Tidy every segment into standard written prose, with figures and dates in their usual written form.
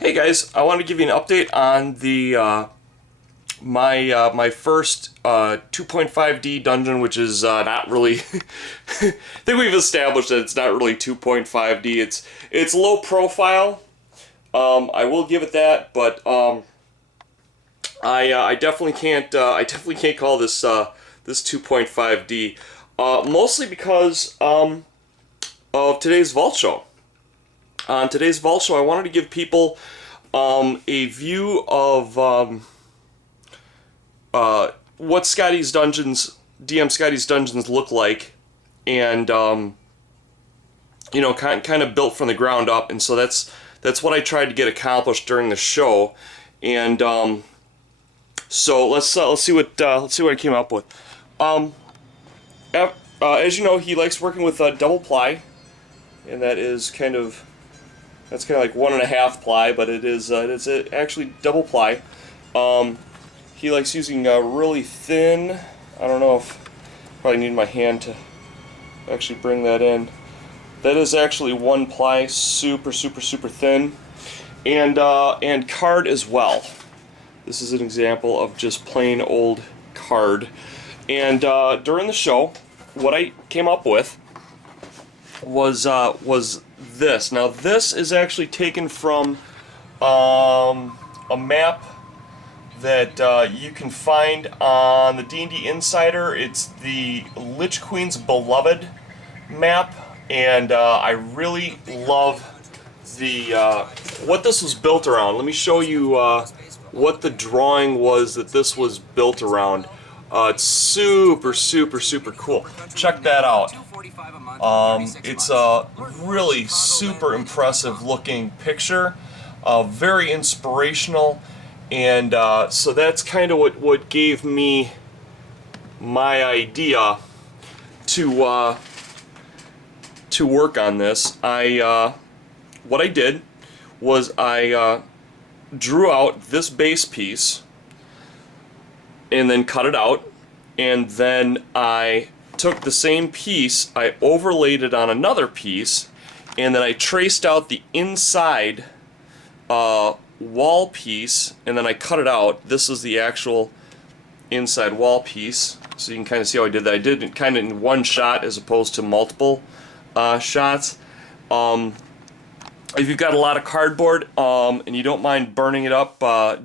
Hey guys, I want to give you an update on the my first 2.5D dungeon, which is not really. I think we've established that it's not really 2.5D. It's low profile. I will give it that, but I definitely can't call this this 2.5D. Mostly because of today's Vault Show. On today's Vault Show, I wanted to give people a view of what Scotty's dungeons, DM Scotty's dungeons look like, and you know, kind of built from the ground up. And so that's what I tried to get accomplished during the show. And so let's see what I came up with. As you know, he likes working with double ply, and that's kind of like 1.5 ply, but it's actually double ply. He likes using really thin. I don't know if probably need my hand to actually bring that in. That is actually 1 ply, super thin, and card as well. This is an example of just plain old card. And during the show, what I came up with was this. Now this is actually taken from a map that you can find on the D&D Insider. It's the Lich Queen's Beloved map, and I really love the what this was built around. Let me show you what the drawing was that this was built around. It's super cool. Check that out. It's a really super impressive looking picture, very inspirational, and so that's kind of what gave me my idea to work on this. What I did was I drew out this base piece and then cut it out, and then I took the same piece, I overlaid it on another piece, and then I traced out the inside wall piece, and then I cut it out. This is the actual inside wall piece, so you can kind of see how I did that. I did it kind of in one shot as opposed to multiple shots. If you've got a lot of cardboard and you don't mind burning it up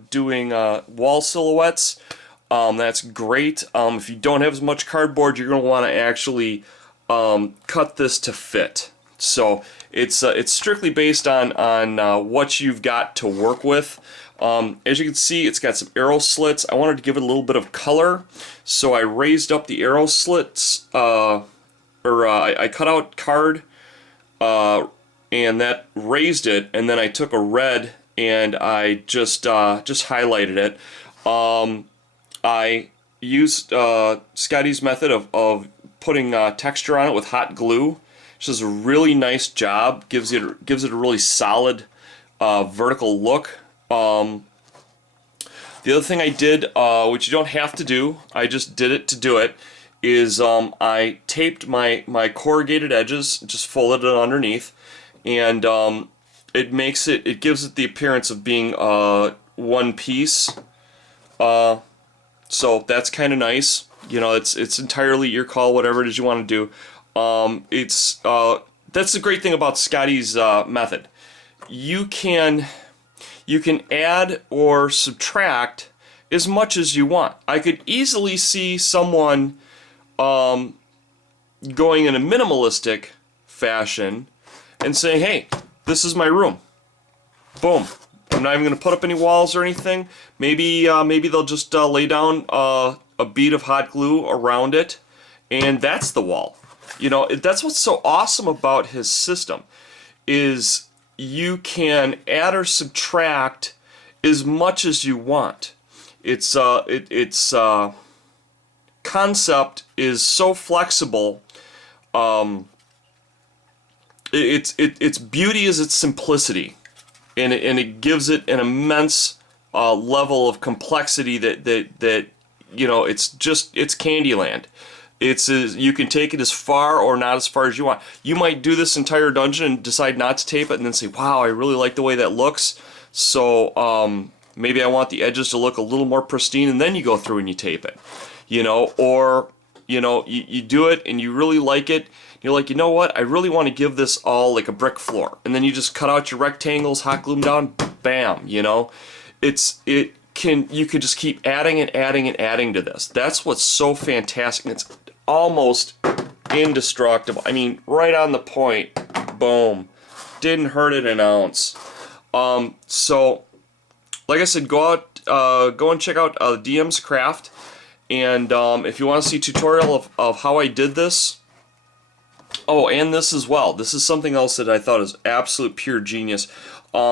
doing wall silhouettes, that's great. If you don't have as much cardboard, you're going to want to actually cut this to fit. So it's strictly based on what you've got to work with. As you can see, it's got some arrow slits. I wanted to give it a little bit of color, so I raised up the arrow slits, I cut out card, and that raised it, and then I took a red and I just highlighted it. I used Scotty's method of putting texture on it with hot glue. Which does a really nice job. Gives it a really solid vertical look. The other thing I did, which you don't have to do, I just did it to do it, is I taped my corrugated edges, just folded it underneath, and it gives it the appearance of being one piece. So that's kind of nice. You know, it's entirely your call, whatever it is you want to do. That's the great thing about Scotty's method. You can add or subtract as much as you want. I could easily see someone going in a minimalistic fashion and saying, "Hey, this is my room. Boom. I'm not even going to put up any walls or anything. Maybe they'll just lay down a bead of hot glue around it, and that's the wall." You know, that's what's so awesome about his system, is you can add or subtract as much as you want. Its concept is so flexible. Its beauty is its simplicity, and it gives it an immense level of complexity that you know, it's Candyland. You can take it as far or not as far as you want. You might do this entire dungeon and decide not to tape it, and then say, "Wow, I really like the way that looks." So maybe I want the edges to look a little more pristine, and then you go through and you tape it. Or you do it and you really like it. You're like, you know what? I really want to give this all like a brick floor, and then you just cut out your rectangles, hot glue them down, bam. You could just keep adding and adding and adding to this. That's what's so fantastic. It's almost indestructible. I mean, right on the point. Boom. Didn't hurt it an ounce. So, like I said, go and check out TheDMsCraft. And if you want to see a tutorial of how I did this, oh, and this as well. This is something else that I thought is absolute pure genius.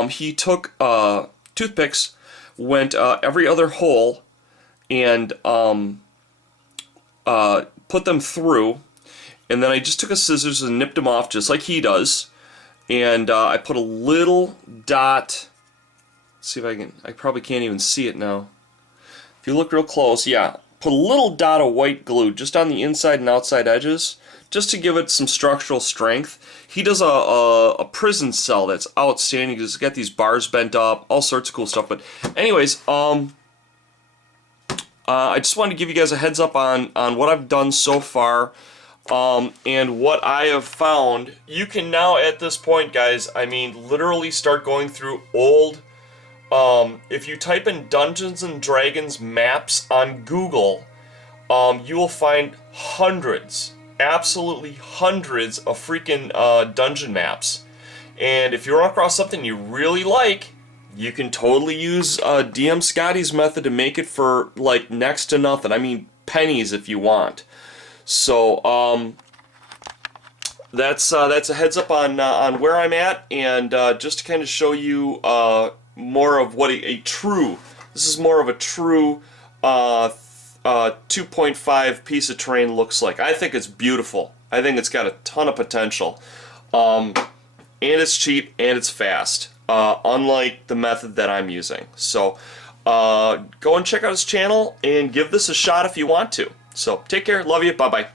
He took toothpicks, went every other hole, and put them through. And then I just took a scissors and nipped them off just like he does. And I put a little dot. Let's see if I can. I probably can't even see it now. If you look real close, yeah. Put a little dot of white glue just on the inside and outside edges, just to give it some structural strength. He does a prison cell that's outstanding. He's got these bars bent up, all sorts of cool stuff. But anyways, I just wanted to give you guys a heads up on what I've done so far. And what I have found. You can now, at this point, guys, I mean, literally start going through old. If you type in Dungeons and Dragons maps on Google, you will find hundreds, absolutely hundreds of freaking dungeon maps. And if you run across something you really like, you can totally use DM Scotty's method to make it for like next to nothing. I mean, pennies if you want. So that's a heads up on where I'm at, and just to kind of show you more of what a true. This is more of a true 2.5 piece of terrain looks like. I think it's beautiful. I think it's got a ton of potential, and it's cheap and it's fast. Unlike the method that I'm using. So go and check out his channel and give this a shot if you want to. So take care, love you, bye bye.